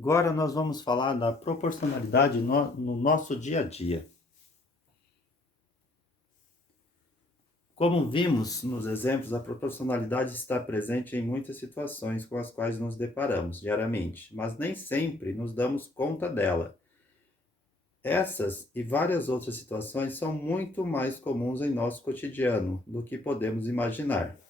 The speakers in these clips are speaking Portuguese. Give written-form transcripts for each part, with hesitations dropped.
Agora nós vamos falar da proporcionalidade no nosso dia a dia. Como vimos nos exemplos, a proporcionalidade está presente em muitas situações com as quais nos deparamos diariamente, mas nem sempre nos damos conta dela. Essas e várias outras situações são muito mais comuns em nosso cotidiano do que podemos imaginar.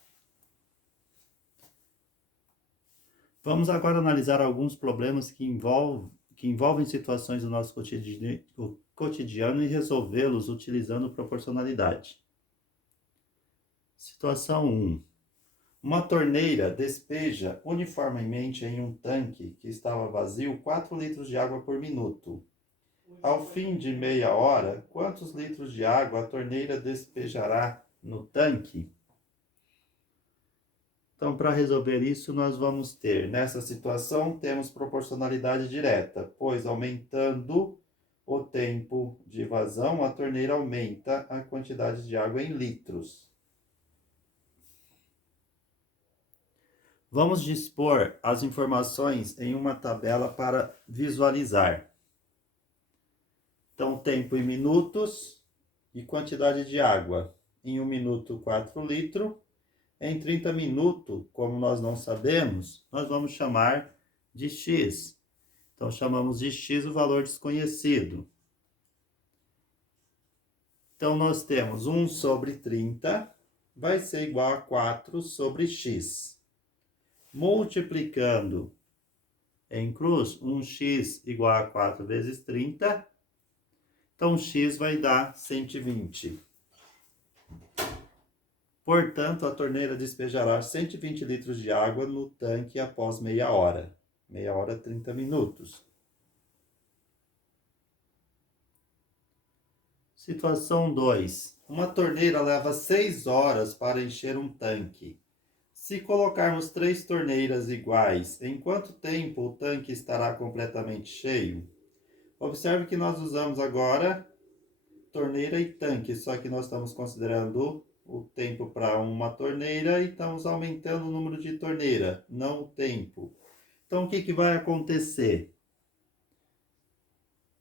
Vamos agora analisar alguns problemas que envolvem situações do nosso cotidiano e resolvê-los utilizando proporcionalidade. Situação 1. Uma torneira despeja uniformemente em um tanque que estava vazio 4 litros de água por minuto. Ao fim de meia hora, quantos litros de água a torneira despejará no tanque? Então, para resolver isso, nós vamos ter, nessa situação, temos proporcionalidade direta, pois aumentando o tempo de vazão, a torneira aumenta a quantidade de água em litros. Vamos dispor as informações em uma tabela para visualizar. Então, tempo em minutos e quantidade de água. Em 1 minuto, 4 litros. Em 30 minutos, como nós não sabemos, nós vamos chamar de x. Então, chamamos de x o valor desconhecido. Então, nós temos 1 sobre 30 vai ser igual a 4 sobre x. Multiplicando em cruz, 1x igual a 4 vezes 30. Então, x vai dar 120. Portanto, a torneira despejará 120 litros de água no tanque após meia hora. Meia hora, 30 minutos. Situação 2. Uma torneira leva 6 horas para encher um tanque. Se colocarmos 3 torneiras iguais, em quanto tempo o tanque estará completamente cheio? Observe que nós usamos agora torneira e tanque, só que nós estamos considerando o tempo para uma torneira e estamos aumentando o número de torneira, não o tempo. Então, o que vai acontecer?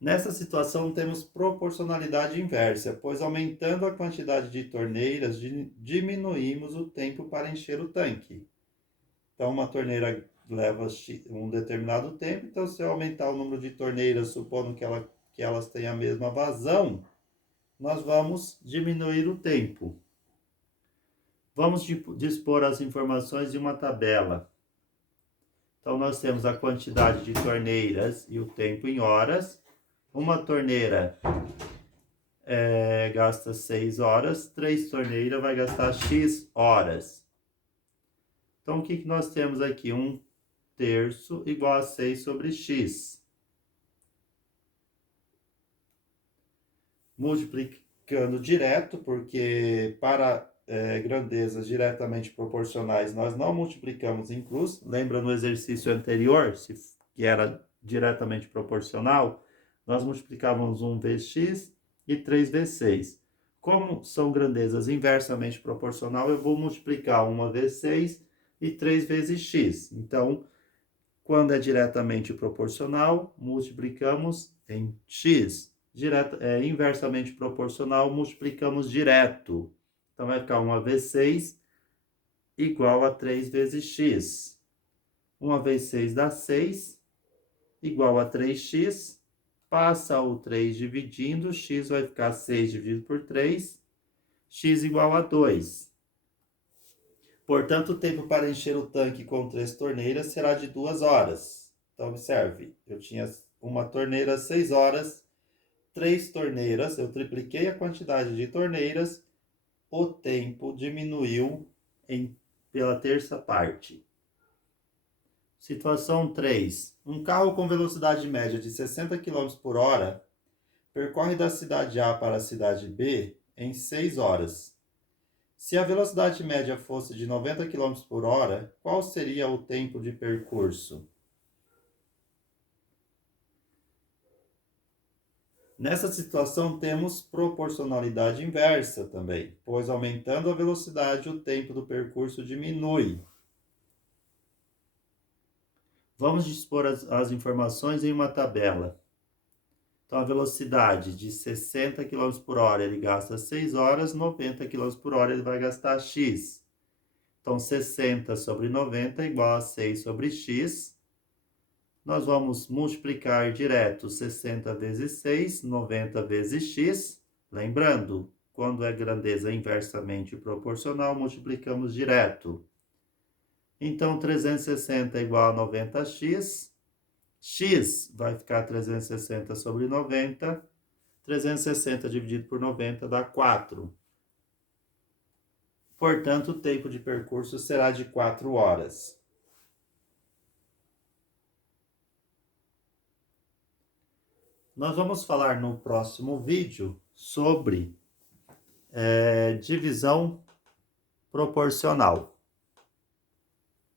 Nessa situação, temos proporcionalidade inversa, pois aumentando a quantidade de torneiras, diminuímos o tempo para encher o tanque. Então, uma torneira leva um determinado tempo, então se eu aumentar o número de torneiras, supondo que elas tenham a mesma vazão, nós vamos diminuir o tempo. Vamos dispor as informações em uma tabela. Então, nós temos a quantidade de torneiras e o tempo em horas. Uma torneira gasta 6 horas, 3 torneiras vai gastar X horas. Então, o que nós temos aqui? 1/3 igual a 6 sobre X. Multiplicando direto, porque para grandezas diretamente proporcionais nós não multiplicamos em cruz. Lembra no exercício anterior, que era diretamente proporcional? Nós multiplicávamos 1 vezes x e 3 vezes 6. Como são grandezas inversamente proporcional, eu vou multiplicar 1 vezes 6 e 3 vezes x. Então, quando é diretamente proporcional, multiplicamos em x. Inversamente proporcional, multiplicamos direto. Então, vai ficar 1 vezes 6 igual a 3 vezes x. 1 vezes 6 dá 6, igual a 3x. Passa o 3 dividindo, x vai ficar 6 dividido por 3, x igual a 2. Portanto, o tempo para encher o tanque com 3 torneiras será de 2 horas. Então, observe, eu tinha uma torneira 6 horas, 3 torneiras, eu tripliquei a quantidade de torneiras, o tempo diminuiu pela terça parte. Situação 3. Um carro com velocidade média de 60 km por hora percorre da cidade A para a cidade B em 6 horas. Se a velocidade média fosse de 90 km por hora, qual seria o tempo de percurso? Nessa situação, temos proporcionalidade inversa também, pois aumentando a velocidade, o tempo do percurso diminui. Vamos dispor as informações em uma tabela. Então, a velocidade de 60 km por hora ele gasta 6 horas, 90 km por hora ele vai gastar x. Então, 60 sobre 90 é igual a 6 sobre x. Nós vamos multiplicar direto 60 vezes 6, 90 vezes x. Lembrando, quando é grandeza inversamente proporcional, multiplicamos direto. Então, 360 é igual a 90x. X vai ficar 360 sobre 90. 360 dividido por 90 dá 4. Portanto, o tempo de percurso será de 4 horas. Nós vamos falar no próximo vídeo sobre divisão proporcional.